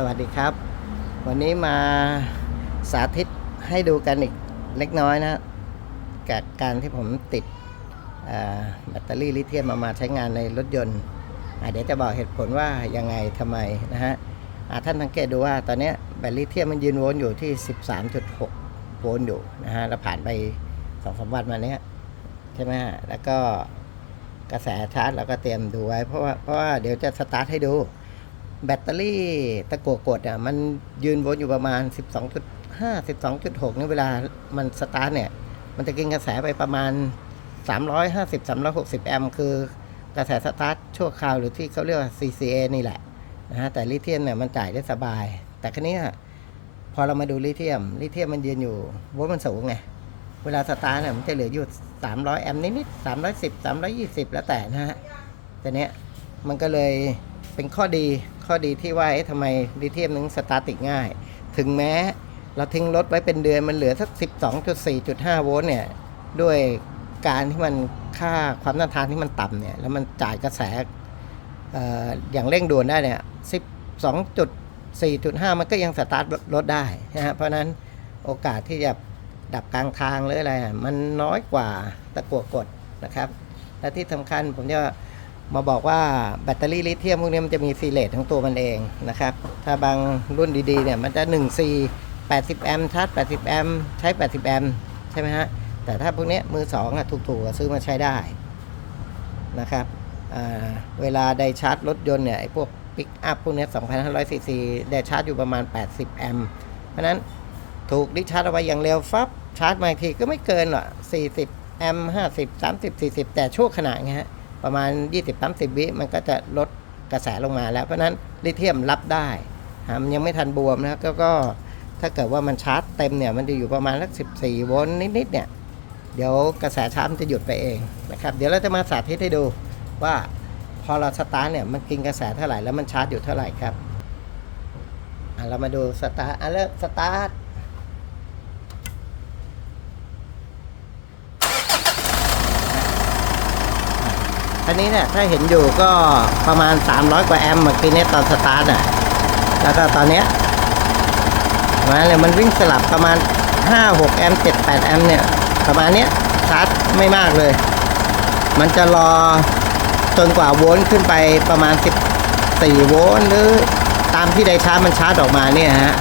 สวัสดีครับ วันนี้มาสาธิตให้ดูกันอีกเล็กน้อยนะกับการที่ผมติดแบตเตอรี่ลิเธียมมามาใช้งานในรถยนต์เดี๋ยวจะบอกเหตุผลว่ายังไงทำไมนะฮะะท่านสังเกตดูว่าตอนนี้แบตลิเธียมมันยืนวนอยู่ที่ 13.6 โวลต์อยู่นะฮะแล้วผ่านไปสองสามวันมาเนี้ยใช่ไหมฮะแล้วก็กระแสชาร์จเราก็เตรียมดูไว้เพราะว่าเพราะว่าเดี๋ยวจะสตาร์ทให้ดู แบตเตอรี่ตะกัวกดอะมันยืนวนอยู่ประมาณ 12.5 12.6เนี่ยเวลามันสตาร์ทเนี่ย มันจะกินกระแสไปประมาณ 350 360 แอมป์คือกระแสสตาร์ทชั่วคราวหรือที่เขาเรียกว่า CCA นี่แหละนะฮะแต่ลิเธียมเนี่ยมันจ่ายได้สบาย แต่ครั้นี้พอเรามาดูลิเธียมลิเธียมมันยืนอยู่โวลต์มันสูงไงเวลาสตาร์ทเนี่ยมันจะเหลืออยู่ 300 แอมป์นิดๆ310 320 แล้วแต่นะฮะแต่เนี้ยมันก็เลยเป็นข้อดี ข้อดีที่ว่าเอ๊ะทำไมลิเธียมนึงสตาร์ติดง่าย ถึงแม้เราทิ้งรถไว้เป็นเดือนมันเหลือสัก 12.4.5 โวลต์เนี่ย ด้วยการที่มันค่าความต้านทานที่มันต่ำเนี่ย แล้วมันจ่ายกระแสออย่างเร่งด่วนได้เนี่ย 12.4.5 มันก็ยังสตาร์ทรถได้นะฮะเพราะนั้นโอกาสที่จะดับกลางทางหรืออะไร มันน้อยกว่าตะกั่วกดนะครับ และที่สำคัญผมจะ มาบอกว่าแบตเตอรี่ลิเธียมพวกนี้มันจะมีซีเลตทั้งตัวมันเองนะครับ ถ้าบางรุ่นดีๆเนี่ยมันจะ1 4 80 แอมป์ชาร์จ80 แอมป์ใช้ 80 แอมป์ใช่ไหมฮะ แต่ถ้าพวกนี้มือ2อะถูกๆอะซื้อมาใช้ได้นะครับเวลาได้ชาร์จรถยนต์เนี่ยไอ้พวกปิกอัพพวกเนี้ย2,500ซีซีได้ชาร์จอยู่ประมาณ 80 แอมป์เพราะนั้นถูกดิชาร์จเอาไว้อย่างเร็วฟับชาร์จมาอีกทีก็ไม่เกินหรอก40 แอมป์50 30 40 แต่ช่วงขณะเงี้ยฮะ ประมาณ 20 30 วิมันก็จะลดกระแสลงมาแล้ว เพราะนั้นลิเธียมรับได้หามันยังไม่ทันบวมนะครับก็ก็ถ้าเกิดว่ามันชาร์จเต็มเนี่ยมันจะอยู่ประมาณสัก 14 โวลต์นิดๆเนี่ยเดี๋ยวกระแสชาร์จมันจะหยุดไปเองนะครับเดี๋ยวเราจะมาสาธิตให้ดูว่าพอเราสตาร์ทเนี่ยมันกินกระแสเท่าไหร่แล้วมันชาร์จอยู่เท่าไหร่ครับอะเรามาดูสตาร์ทอะเริ่มสตาร์ท อันนี้เนี่ยถ้าเห็นอยู่ก็ประมาณ 300 กว่าแอมป์เมื่อกี้เนี่ยตอนสตาร์ทอะแล้วก็ตอนเนี้ยมาเนี่ยมันวิ่งสลับประมาณ 5 6 แอมป์7 8 แอมป์เนี่ย ประมาณเนี้ยชาร์จไม่มากเลย มันจะรอจนกว่าโวลต์ขึ้นไปประมาณ 14 โวลต์หรือตามที่ไดชาร์จมันชาร์จออกมาเนี่ยฮะ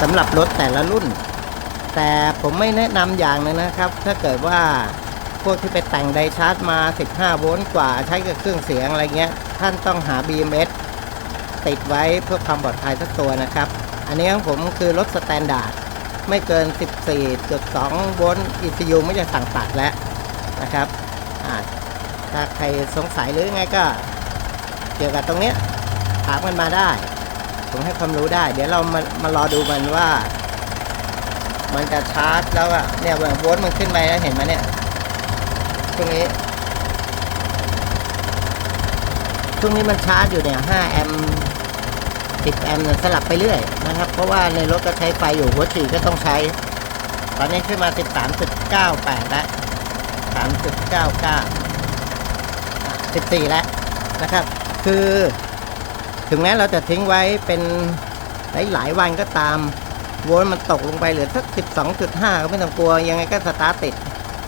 สำหรับรถแต่ละรุ่น แต่ผมไม่แนะนำอย่างนึงนะครับ ถ้าเกิดว่า พวกที่ไปแต่งไดชาร์จมา 15 โวลต์กว่าใช้กับเครื่องเสียงอะไรเงี้ย ท่านต้องหา BMS ติดไว้เพื่อความปลอดภัยสักตัวนะครับ อันนี้ของผมคือรถสแตนดาร์ดไม่เกิน 14.2 โวลต์ ECU ไม่จะสั่งตัดแล้วนะครับ ถ้าใครสงสัยหรือไงก็เกี่ยวกับตรงเนี้ยถามกันมาได้ ผมให้ความรู้ได้ เดี๋ยวเรามามารอดูมันว่า มันจะชาร์จแล้วอะเนี่ยโวลต์มันขึ้นไปแล้วเห็นไหมเนี่ย ช่วงนี้ ช่วงนี้มันชาร์จอยู่เนี่ย 5 แอมป์10 แอมป์สลับไปเรื่อยนะครับ เพราะว่าในรถก็ใช้ไฟอยู่หัวฉีดก็ต้องใช้ ตอนนี้ขึ้นมา 13.98 แล้ว 3.99 14 แล้วนะครับ คือถึงแม้เราจะทิ้งไว้เป็นหลายๆวันก็ตามโวลต์มันตกลงไปเหลือสัก 12.5 ก็ไม่ต้องกลัว ยังไงก็สตาร์ทติด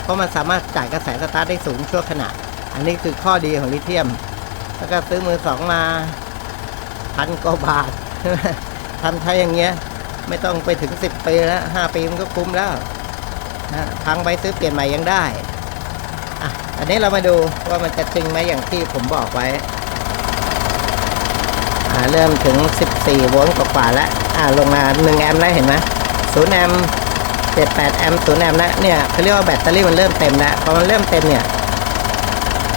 เพราะมันสามารถจ่ายกระแสสตาร์ทได้สูงชั่วขณะ อันนี้คือข้อดีของลิเธียม แล้วก็ซื้อมือสองมาพันกว่าบาททำใช้อย่างเงี้ย ไม่ต้องไปถึง 10 ปีแล้ว5ปีมันก็คุ้มแล้วนะพังไปซื้อเปลี่ยนใหม่ยังได้อะอันนี้เรามาดูว่ามันจะจริงไหมอย่างที่ผมบอกไว้เริ่มถึง 14 โวลต์กว่าๆแล้ว อ่าลงมา 1 แอมป์แล้วเห็นไหม0แอมป์ 78 แอมป์0แอมป์แล้วเนี่ยเขาเรียกว่าแบตเตอรี่มันเริ่มเต็มแล้วพอมันเริ่มเต็มเนี่ย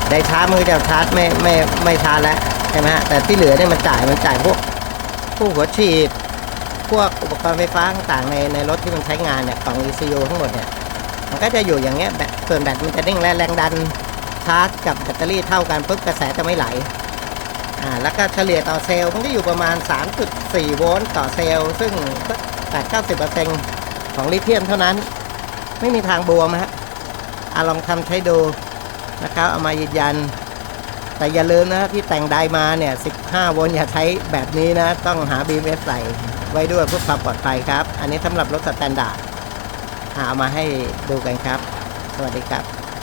ได้ชาร์จมือจะชาร์จไม่ไม่ไม่ชาร์จแล้วใช่ไหมฮะแต่ที่เหลือเนี่ยมันจ่ายมันจ่ายพวกพวกหัวฉีด พวกอุปกรณ์ไฟฟ้าต่างๆในในรถที่มันใช้งานเนี่ยกล่อง ECU ทั้งหมดเนี่ยมันก็จะอยู่อย่างเงี้ยแบตส่วนแบตมันจะนิ่งและแรงดันชาร์จกับแบตเตอรี่เท่ากันปุ๊บกระแสจะไม่ไหลอ่าแล้วก็เฉลี่ยต่อเซลล์มันก็อยู่ประมาณ 3.4 โวลต์ต่อเซลล์ซึ่ง8-90% ของลิเธียมเท่านั้น ไม่มีทางบวมฮะอะลองทำใช้ดูนะครับเอามายืนยัน แต่อย่าลืมนะที่แต่งไดมาเนี่ย 15 โวลต์อย่าใช้แบบนี้นะ ต้องหา BMS ใส่ไว้ด้วยเพื่อความปลอดภัยครับ อันนี้สำหรับรถสแตนดาร์ดหามาให้ดูกันครับ สวัสดีครับ